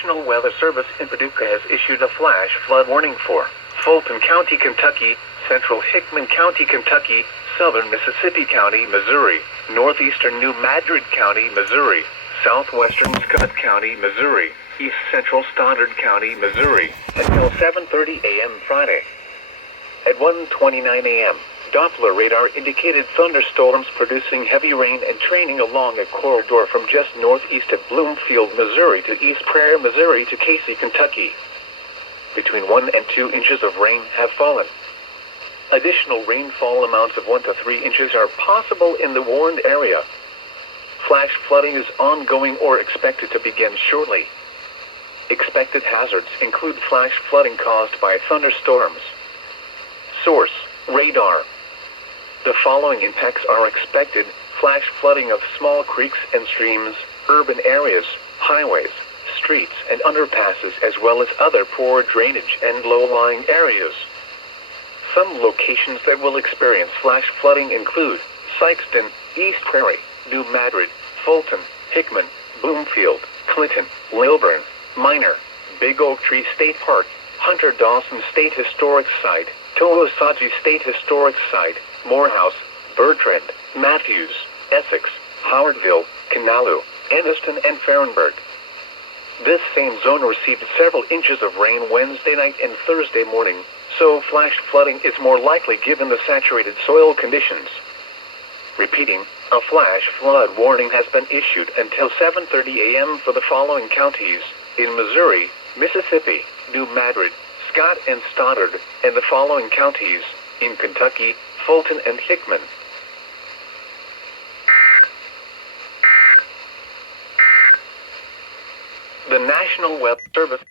National Weather Service in Paducah has issued a flash flood warning for Fulton County, Kentucky, Central Hickman County, Kentucky, Southern Mississippi County, Missouri, Northeastern New Madrid County, Missouri, Southwestern Scott County, Missouri, East Central Stoddard County, Missouri, until 7:30 a.m. Friday. At 1:29 a.m., Doppler radar indicated thunderstorms producing heavy rain and training along a corridor from just northeast of Bloomfield, Missouri to East Prairie, Missouri to Casey, Kentucky. Between 1 and 2 inches of rain have fallen. Additional rainfall amounts of 1 to 3 inches are possible in the warned area. Flash flooding is ongoing or expected to begin shortly. Expected hazards include flash flooding caused by thunderstorms. Source: radar. The following impacts are expected: flash flooding of small creeks and streams, urban areas, highways, streets and underpasses, as well as other poor drainage and low-lying areas. Some locations that will experience flash flooding include Sykeston, East Prairie, New Madrid, Fulton, Hickman, Bloomfield, Clinton, Lilburn, Minor, Big Oak Tree State Park, Hunter Dawson State Historic Site, Towasaji State Historic Site, Morehouse, Bertrand, Matthews, Essex, Howardville, Kanalu, Anniston, and Farrenburg. This same zone received several inches of rain Wednesday night and Thursday morning, so flash flooding is more likely given the saturated soil conditions. Repeating, a flash flood warning has been issued until 7:30 a.m. for the following counties: in Missouri, Mississippi, New Madrid, Scott and Stoddard, and the following counties: in Kentucky, Fulton and Hickman. The National Weather Service